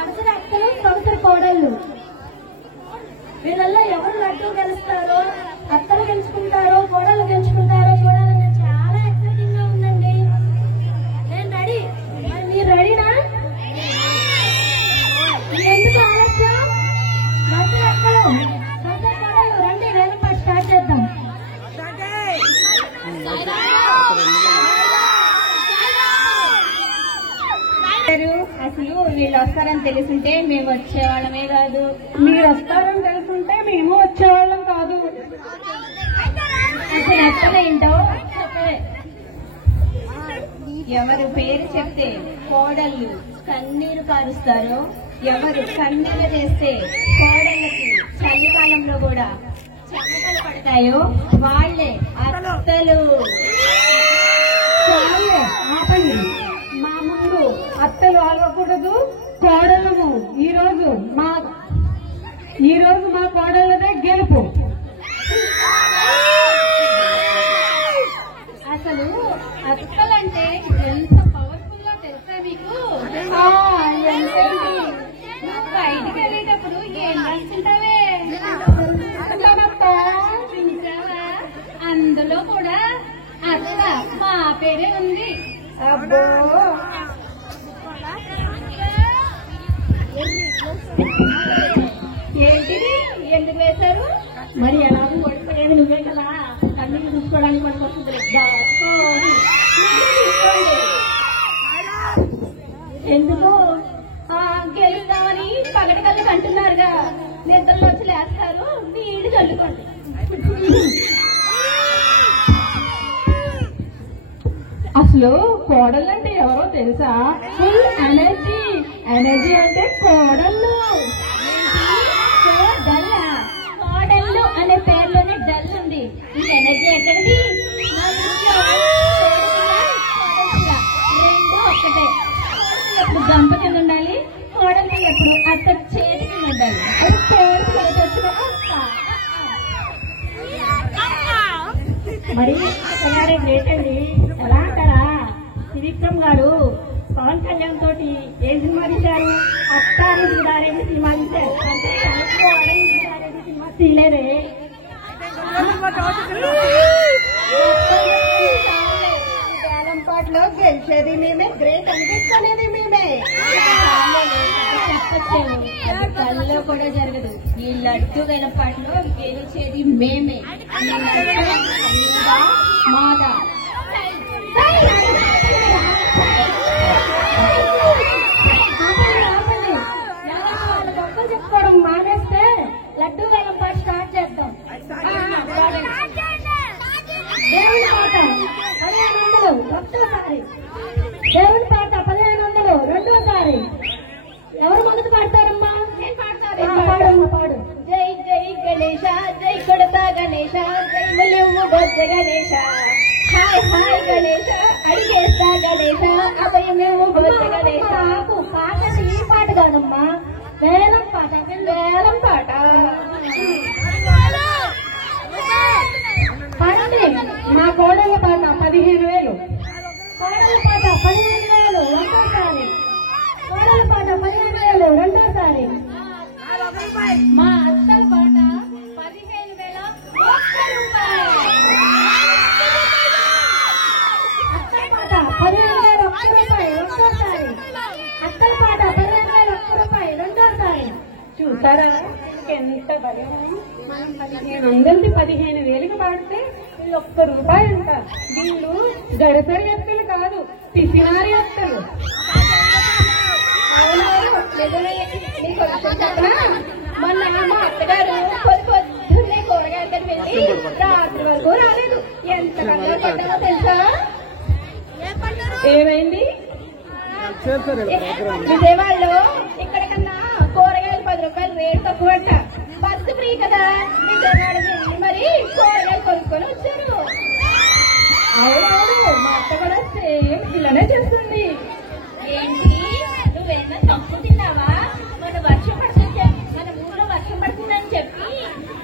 సొగసరి అక్కలు సొగసరి కోడళ్ళు వీళ్ళల్లో ఎవరు లడ్డూ గెలుస్తారో, అత్తలు గెలుచుకుంటారో, కోడళ్ళు గెలుచుకుంటారో చూడాలని చాలా ఎక్సైటింగ్ గా ఉందండి. నేను రెడీ, మరి మీరు రెడీనా? ఎందుకు ఆలస్యం? సొగసరి అక్కలు సొగసరి కోడళ్ళు రండి, వేలంపాట స్టార్ట్ చేద్దాం. అసలు వీళ్ళు వస్తారని తెలుసుంటే మేము వచ్చేవాళ్ళమే కాదు. మీరు వస్తారని తెలుసుంటే మేము వచ్చేవాళ్ళం కాదు. అసలు అత్తలేంటో చెప్పే. ఎవరు పేరు చెప్తే కోడళ్ళు కన్నీరు కారుస్తారో, ఎవరు కన్నీరు చేస్తే కోడళ్ళకి చలికాలంలో కూడా చెమటలు పడతాయో వాళ్లే అత్తలు. ఆపండి, మా ముందు అత్తలు ఆగకూడదు, కోడలు. ఈ రోజు మా కోడళ్ళదే గెలుపు. అసలు అత్తలంటే ఎంత పవర్ఫుల్ గా తెలుసా మీకు? నువ్వు బయటికి వెళ్ళేటప్పుడు ఏం రాసుకుంటావే? అందులో కూడా అత్త మా పేరే ఉంది. అబ్బో, ఏంటిది? ఎందుకు వేశారు? మరి ఎలాగో ఓడిపోయేది నువ్వే కదా, కన్నీళ్ళు చూసుకోవడానికి మనకు వస్తుంది. ఎందుకు గెలుద్దామని పగటి కళ్ళు అంటున్నారుగా, నిద్రలో వచ్చి లేస్తారు, నీళ్లు చల్లుకోండి. అసలు కోడళ్ళు అంటే ఎవరో తెలుసా? Full energy. ఎనర్జీ అంటే కోడళ్ళు. కోడళ్ళు అనే పేర్లోనే డల్ ఉంది. ఈ ఎనర్జీ ఎక్కడిది? రెండు ఒక్కటే. ఎప్పుడు గంప కింద ఉండాలి, కోడలు ఎప్పుడు అత్త చేతి కింద ఉండాలి. అది పేరు కలిసి వచ్చిన మరి తయారీ గ్రేట్ అండి. ఎలా అంటారా? త్రివిక్రమ్ గారు పవన్ కళ్యాణ్ తోటి ఏ సినిమా తీశారు? అత్తారి సుధారెడ్డి సినిమా తీశారు. అంటే సుధారెడ్డి సినిమా తీయలేదే. వేలంపాట్లో గెలిచేది మేమే, గ్రేట్ అనిపిస్తున్నది మేమే. కల్లో కూడా జరగదు. ఈ లడ్డు వేలంపాట్లో గెలిచేది మేమే. మాదా చెప్పుకోవడం మానేస్తే లడ్డు వేలంపాట స్టార్ట్ చేద్దాం. దేవుని పాట 1500 ఒకటోసారి, దేవుని పాట 1500 రెండోసారి. ఎవరు ముందుకు పాడతారమ్మా? నేను పాడతాను. పాడమ్మా, పాడు. జై జై గణేశ, జై కొడతా గణేశ, జై ములిము బొజ్జ గణేశ, హాయ్ హాయ్ గణేశ, అడిగేస్తా గణేశ, అభయమేమో బొజ్జ గణేశ. పాట ఈ పాట కాదమ్మా, వేలం పాట. వేలం పాట పాడండి. మా కోడళ్ళ పాట 15,000. కోడళ్ళ పాట 15,000 ఒకటోసారి. కోడళ్ళ పాట 15,000 రెండోసారి. మా అత్తల పాట 15,000 ఒక్క రూపాయి. అత్తల పాట 15,000 ఒక్క రూపాయి రెండోసారి. అత్తల పాట 15,000 ఒక్క రూపాయి రెండోసారి. చూసారా ఎంత భయం? మనం 1500ది 15,000కి పాడితే వీళ్ళు ఒక్క రూపాయి అంటారు. వీళ్ళు గడసరి ఎత్తులు కాదు, పిసినారి ఎత్తులు. నీకు చెప్పనా? మొన్న మా అత్తగారు పొద్దున్నే కూరగాయలు వెళ్ళి రాత్రి వరకు రాలేదు. ఎంత కంగారు పడ్డామో తెలుసా? ఏమైంది? విజయవాడలో ఇక్కడ కన్నా కూరగాయలు 10 రూపాయలు రేట్ తక్కువ అంట. బస్సు ఫ్రీ కదా, విజయవాడ వెళ్ళి మరి కూరగాయలు కొనుక్కొని వచ్చారు. అవునవును, మా అత్త కూడా సేమ్ ఇలానే చేస్తుంది. ఏంటి, నువ్వేమన్నా తప్పు తిన్నావా? మన వర్షం పడుతుంది, మన ఊళ్ళో వర్షం పడుతుందని చెప్పి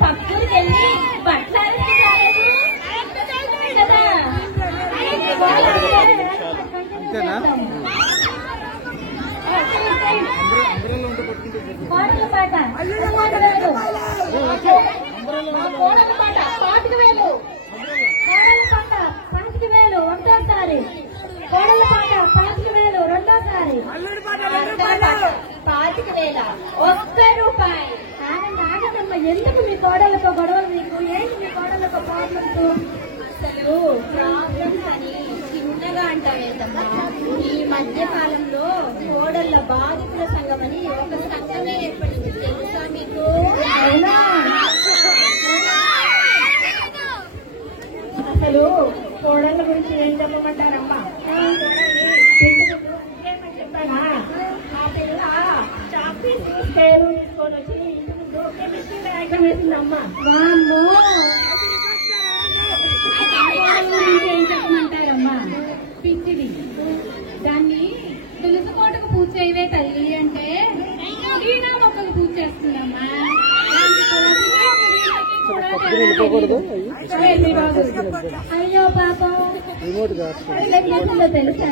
పక్కూరికి వెళ్ళి బట్టలు రాలేదు కదా. కోడల పాట 5,000. కోడల పాట 5,000. కోడల పాట 5,000 ఒకటోసారి. కోడల పాట 5,000 రెండోసారి. 5,000 రూపాయలు. ఆగదమ్మా, ఎందుకు మీ కోడలతో గొడవలు? మీకు ఏంటి మీ కోడలతో ప్రాబ్లమ్స్? అసలు ప్రాబ్లమ్స్ అని చిన్నగా అంటావేంటమ్మా? ఈ మధ్య కాలంలో కోడళ్ళ బాధితుల సంఘం అని ఒక సంఘమే ఏర్పడింది, తెలుసా మీకు? అవునా? అసలు కోడళ్ళ గురించి ఏం చెప్పమంటారమ్మా? చెప్పానా? ఆ పిల్ల చాపీస్ స్కేలు తీసుకొని వచ్చి ఇంటి ముందు కెమిస్ట్రీ డయాగ్రామ్ వేసిందమ్మా. ఏం చెప్పమంటారమ్మా? పిచ్చిది. దాన్ని తులసికోటకు పూజ చేయవే తల్లి అంటే ఈనా మొక్కలు పూజ చేస్తుందమ్మా. అయ్యో పాపం. తెలుసా,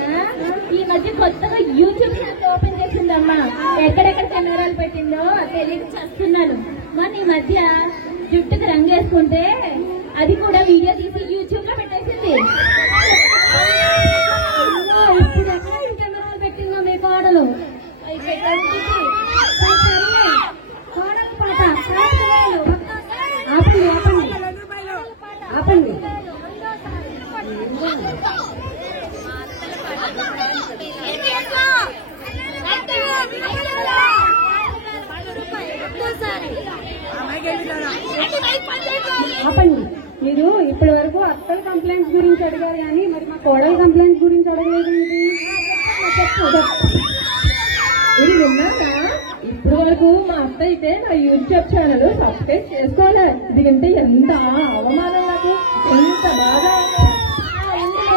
ఈ మధ్య కొత్తగా యూట్యూబ్ ఛానల్ ఓపెన్ చేసిందమ్మా. ఎక్కడెక్కడ కెమెరాలు పెట్టిందో తెలియక చేస్తున్నాను. మరి ఈ మధ్య జుట్టుకు రంగు వేసుకుంటే అది కూడా వీడియో తీసి యూట్యూబ్ లో పెట్టేసింది. ఇప్పుడు ఎక్కడ కెమెరాలు పెట్టిందో మీ కోడలు? కోడల పాట 5,000. ఆపండి ఆపండి ఆపండి. ఆపండి. మీరు ఇప్పటి వరకు అత్తల కంప్లైంట్స్ గురించి అడిగారు కానీ మరి మా కోడల కంప్లైంట్స్ గురించి అడగలేదు. ఇది విన్నారా? ఇప్పటి వరకు మా అత్త అయితే నా యూట్యూబ్ ఛానల్ సబ్స్క్రైబ్ చేసుకోవాలి. ఇది వింటే ఎంత అవమానం, నాకు ఎంత బాధ.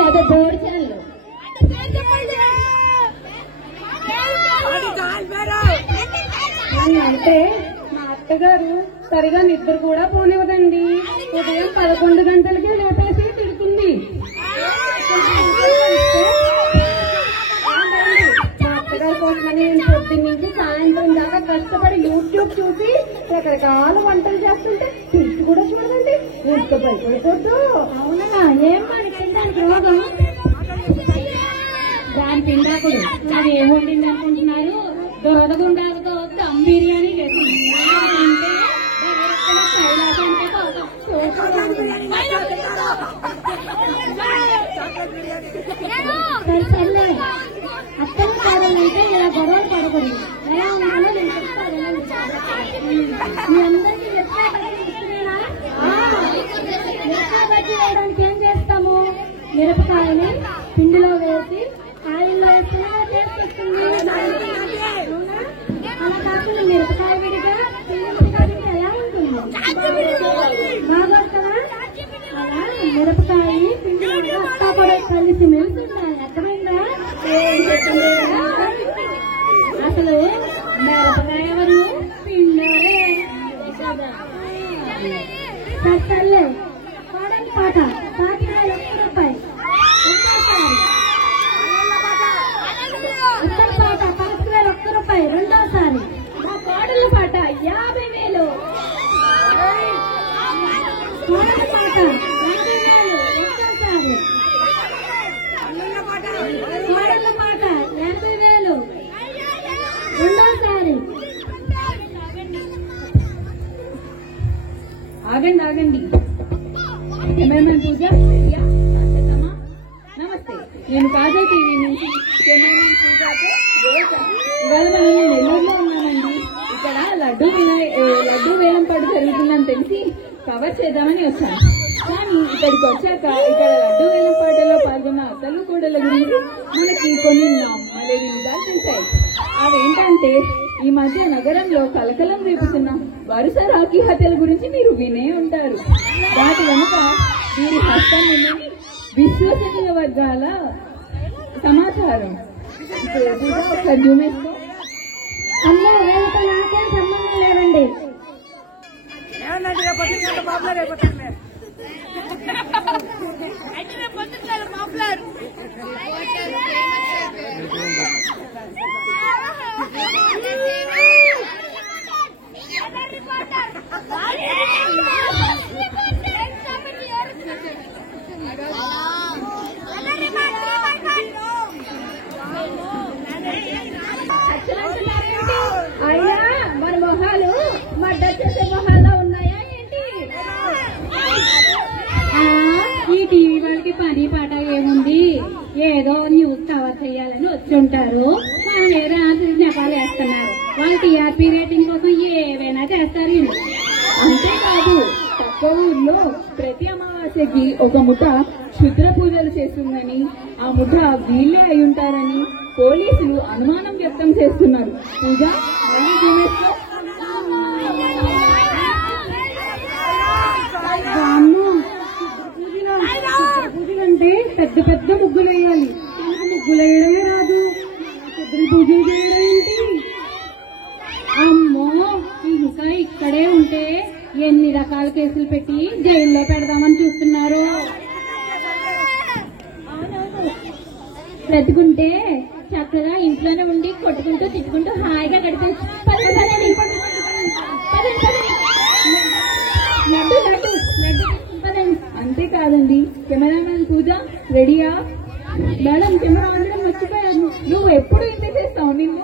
అదే బోర్డు ఛానల్ అంటే మా అత్తగారు సరిగా నిద్ర కూడా పోనివ్వదండి. ఉదయం 11 గంటలకే లేపేసి తిడుతుంది. మా అత్తగారి కోసమని నేను పొద్దున్న నుంచి సాయంత్రం దాకా కష్టపడి యూట్యూబ్ చూసి రకరకాల వంటలు చేస్తుంటే తిరిగి కూడా చూడదండి. ఇంత భయపడిపోద్దు. అవునా? ఏం మరి తినడానికి రోగం? దాని పిండాకుడు అది ఏం వండింది అనుకుంటున్నారు? దొరదగుండాలతో దమ్ బిర్యానీ అంటే అత్తల కావాలంటే ఇలా గొడవలు పడకూడదు. ఎలా ఉండాలో నేను చెప్తాను. మీ అందరికీ బట్టి వేయడానికి ఏం చేస్తాము? మిరపకాయని పిండిలో వేసి ఆయిల్లో వేసి చేసుకొస్తుంది. అలా కాకుండా మిరపకాయ విడిగా మిరపకాయ ఎలా ఉంటుంది? బాగా కదా? అలా మిరపకాయ పిండి అత్తా కూడా కలిసి మెలుస్తున్నాయి. అర్థమైందా? అసలు మిరపకాయ ఎవరు? పిండే. సర్లే, కోడల పాట 5,000 రూపాయలు. ఉత్తర పాట 5,000 రూపాయలు రెండోసారి. మా కోడల పాట 50,000. కోడల పాట 5,000 రెండోసారి. కోడల పాట 50,000 రెండోసారి. ఆగండి ఆగండి. కెమెరామెన్ పూజ. నమస్తే, నేను కాజల్ టీవీ నుంచి కెమెరామెన్ పూజతో ఇవాళ మనం నెల్లూరులో ఉన్నామండి. ఇక్కడ లడ్డూ వేలం పాటు జరుగుతుందని తెలిసి కవర్ చేద్దామని వచ్చాను. కానీ ఇక్కడికి వచ్చాక ఇక్కడ లడ్డూ వేలం పాటలో పాల్గొన్న అత్తలు కోడళ్ళ గురించి మనకి కొన్ని నమ్మలేని నిజాలు తెలిసాయి. అవేంటంటే, ఈ మధ్య నగరంలో కలకలం రేపుతున్న వరుస రాఖీ హత్యల గురించి మీరు వినే ఉంటారు. వాటి వెనుక వీరి హస్తం ఉందని విశ్వసనీయ వర్గాల సమాచారం. ఒకసారి జూమ్ వేసుకో. అందరూ వేలతో నాకేం సంబంధం లేదండి. ఏముంది, ఏదో న్యూస్ కవర్ చేయాలని వచ్చి ఉంటారు. కానీ రాత్రి జపాలు వేస్తున్నారు. వాళ్ళు టీఆర్పీ రేటింగ్ కోసం ఏవైనా చేస్తారు. అంతేకాదు తక్కువ ఊర్లో ప్రతి అమావాస్యకి ఒక ముఠ క్షుద్ర పూజలు చేస్తుందని, ఆ ముఠ వీళ్ళే అయి ఉంటారని పోలీసులు అనుమానం వ్యక్తం చేస్తున్నారు. పూజ మళ్ళీ చూడేస్తా. పూజలంటే పెద్ద పెద్ద ముగ్గులు వేయాలి. ముగ్గులు వేయడమే రాదు, పెద్ద పూజలు చేయడం ఏంటి? అమ్మో, ఇంకా ఇక్కడే ఉంటే ఎన్ని రకాల కేసులు పెట్టి జైల్లో పెడదామని చూస్తున్నారు. బ్రతుకుంటే చక్కగా ఇంట్లోనే ఉండి కొట్టుకుంటూ తిట్టుకుంటూ హాయిగా గడిపే. అంతేకాదండి, కెమెరామెన్ పూజ రెడీయా? మేడం కెమెరా ఆడడం మర్చిపోయాను. నువ్వు ఎప్పుడు ఇంత చేస్తావు? నిన్ను